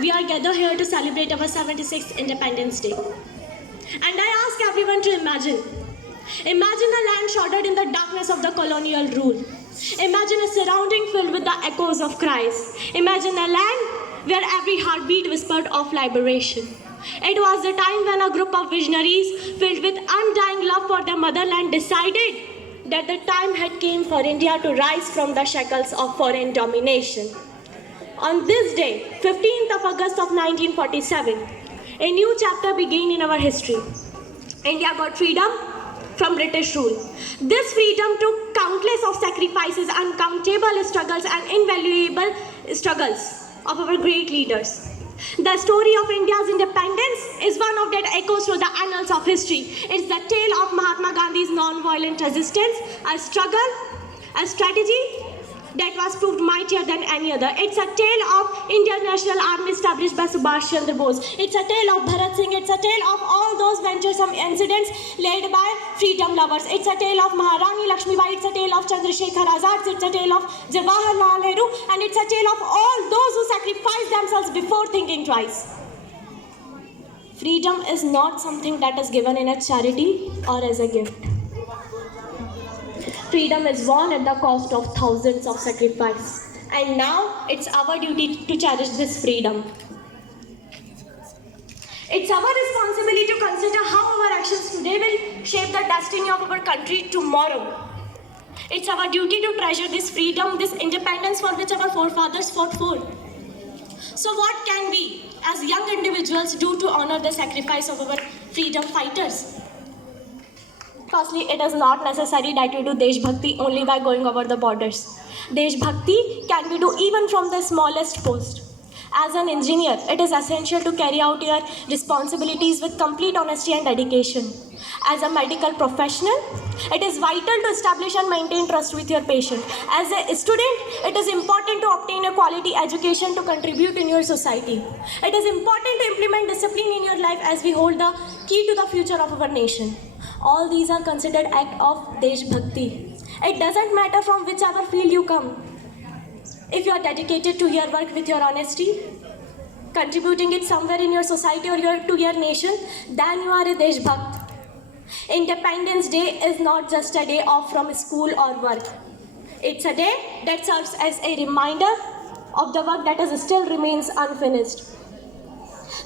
we are gathered here to celebrate our 76th Independence Day. And I ask everyone to imagine. Imagine a land shrouded in the darkness of the colonial rule. Imagine a surrounding filled with the echoes of cries. Imagine a land where every heartbeat whispered of liberation. It was the time when a group of visionaries filled with undying love for their motherland decided that the time had come for India to rise from the shackles of foreign domination. On this day, 15th of August of 1947, a new chapter began in our history. India got freedom from British rule. This freedom took countless of sacrifices, uncountable struggles and invaluable struggles of our great leaders. The story of India's independence is one of that echoes through the annals of history. It's the tale of Mahatma Gandhi's non-violent resistance, a struggle, a strategy that was proved mightier than any other. It's a tale of Indian National Army established by Subhash Chandra Bose. It's a tale of Bharat Singh. It's a tale of all those venturesome incidents led by freedom lovers. It's a tale of Maharani Lakshmibai. It's a tale of Chandrasekhar Azad. It's a tale of Jawaharlal Nehru. And it's a tale of all those who sacrificed themselves before thinking twice. Freedom is not something that is given in a charity or as a gift. Freedom is won at the cost of thousands of sacrifice. And now it's our duty to cherish this freedom. It's our responsibility to consider how our actions today will shape the destiny of our country tomorrow. It's our duty to treasure this freedom, this independence for which our forefathers fought for. So what can we, as young individuals, do to honor the sacrifice of our freedom fighters? Firstly, it is not necessary that you do Desh Bhakti only by going over the borders. Desh Bhakti can be do even from the smallest post. As an engineer, it is essential to carry out your responsibilities with complete honesty and dedication. As a medical professional, it is vital to establish and maintain trust with your patient. As a student, it is important to obtain a quality education to contribute in your society. It is important to implement discipline in your life as we hold the key to the future of our nation. All these are considered acts of Desh Bhakti. It doesn't matter from whichever field you come. If you are dedicated to your work with your honesty, contributing it somewhere in your society or to your nation, then you are a Desh Bhakt. Independence Day is not just a day off from school or work. It's a day that serves as a reminder of the work that still remains unfinished.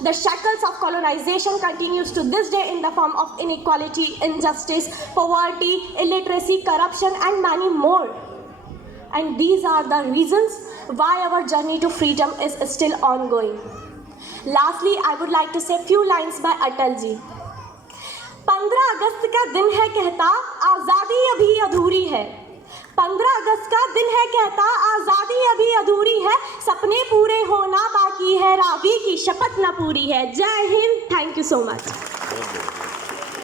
The shackles of colonization continues to this day in the form of inequality, injustice, poverty, illiteracy, corruption, and many more. And these are the reasons why our journey to freedom is still ongoing. Lastly, I would like to say a few lines by Atal ji. 15 अगस्त का दिन है कहता आज़ादी अभी अधूरी है 15 अगस्त का दिन है कहता आज़ादी अभी अधूरी है सपने पूरे होना बाकी है रावी की शपथ न पूरी है जय Hind thank you so much